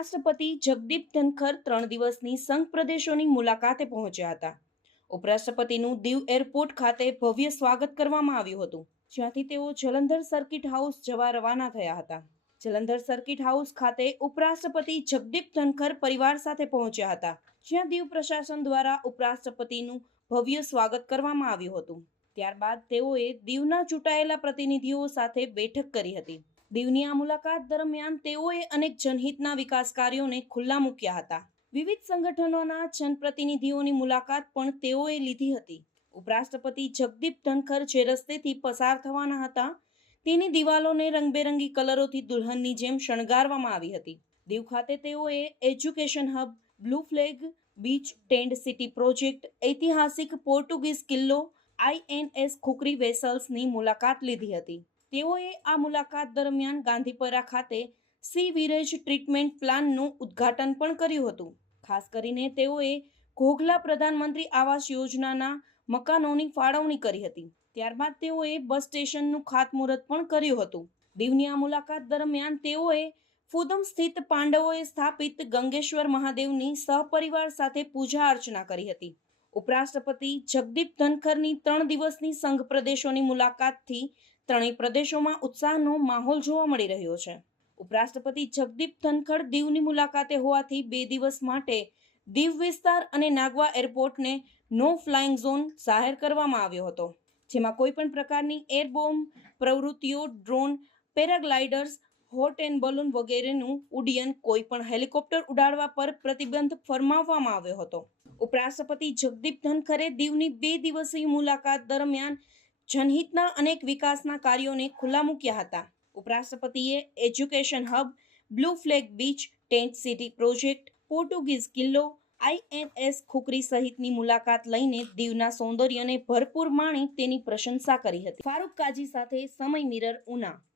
ઉપરાષ્ટ્રપતિ જગદીપ ધનખર ત્રણ દિવસની સંઘ પ્રદેશોની મુલાકાતે પહોંચ્યા હતા. ઉપરાષ્ટ્રપતિનું દીવ એરપોર્ટ ખાતે ભવ્ય સ્વાગત કરવામાં આવ્યું હતું. જ્યાંથી તેઓ જલંધર સર્કિટ હાઉસ જવા રવાના થયા હતા. જલંધર સર્કિટ હાઉસ ખાતે ઉપરાષ્ટ્રપતિ જગદીપ ધનખર પરિવાર સાથે પહોંચ્યા હતા. જ્યાં દીવ પ્રશાસન દ્વારા ઉપરાષ્ટ્રપતિનું ભવ્ય સ્વાગત કરવામાં આવ્યું હતું. ત્યારબાદ તેઓએ દીવના ચૂંટાયેલા પ્રતિનિધિઓ સાથે બેઠક કરી હતી. દીવની આ મુલાકાત દરમિયાન તેઓએ અનેક જનહિતના વિકાસ કાર્યોને ખુલ્લા મૂક્યા હતા. વિવિધ સંગઠનોના જનપ્રતિનિધિઓની મુલાકાત પણ તેઓએ લીધી હતી. ઉપરાષ્ટ્રપતિ જગદીપ ધનખર જે રસ્તેથી પસાર થવાના હતા, તેની દિવાલોને રંગબેરંગી કલરોથી દુલ્હનની જેમ શણગારવામાં આવી હતી. દીવ ખાતે તેઓએ education hub, blue flag, beach tent city project, ઐતિહાસિક પોર્ટુગીઝ કિલ્લો આઈએનએસ ખુકરી વેસલ્સની મુલાકાત લીધી હતી. તેઓએ આ મુલાકાત દરમિયાન ગાંધીપરા ખાતે સી વિરેજ ટ્રીટમેન્ટ પ્લાનનું ઉદ્ઘાટન પણ કર્યું હતું. ખાસ કરીને તેઓએ ઘોઘલા પ્રધાનમંત્રી આવાસ યોજનાના મકાનોની ફાળવણી કરી હતી. ત્યારબાદ તેઓએ બસ સ્ટેશનનું ખાતમુહૂર્ત પણ કર્યું હતું. દીવની આ મુલાકાત દરમિયાન તેઓએ ફુદમ સ્થિત પાંડવોએ સ્થાપિત ગંગેશ્વર મહાદેવની સહપરિવાર સાથે પૂજા અર્ચના કરી હતી. ઉપરાષ્ટ્રપતિ જગદીપ ધનખરની ત્રણ દિવસની સંઘ પ્રદેશોની મુલાકાતથી ત્રણેય પ્રદેશોમાં ઉત્સાહનો માહોલ જોવા મળી રહ્યો છે. ઉપરાષ્ટ્રપતિ જગદીપ ધનખર દીવની મુલાકાતે હોવાથી બે દિવસ માટે દીવ વિસ્તાર અને નાગવા એરપોર્ટને નો ફ્લાઇંગ ઝોન જાહેર કરવામાં આવ્યો હતો, જેમાં કોઈપણ પ્રકારની એરબોમ્બ પ્રવૃત્તિઓ, drone, paragliders hot and balloon વગેરેનું ઉડ્ડયન કોઈ પણ હેલિકોપ્ટર ઉડાડવા પર પ્રતિબંધ ફરમાવવામાં આવ્યો હતો. ઉપરાષ્ટ્રપતિ જગદીપ ધનખરે દીવની બે દિવસીય મુલાકાત દરમિયાન જનહિતના અનેક વિકાસના કાર્યોને ખુલ્લા મૂક્યા હતા. ઉપરાષ્ટ્રપતિએ education hub, blue flag beach, tent city project, Portuguese કિલ્લો આઈએનએસ ખુકરી સહિતની મુલાકાત લઈને દીવના સૌંદર્યને ભરપૂર માણી તેની પ્રશંસા કરી હતી. ફારૂક કાજી સાથે સમય મિરર ઉના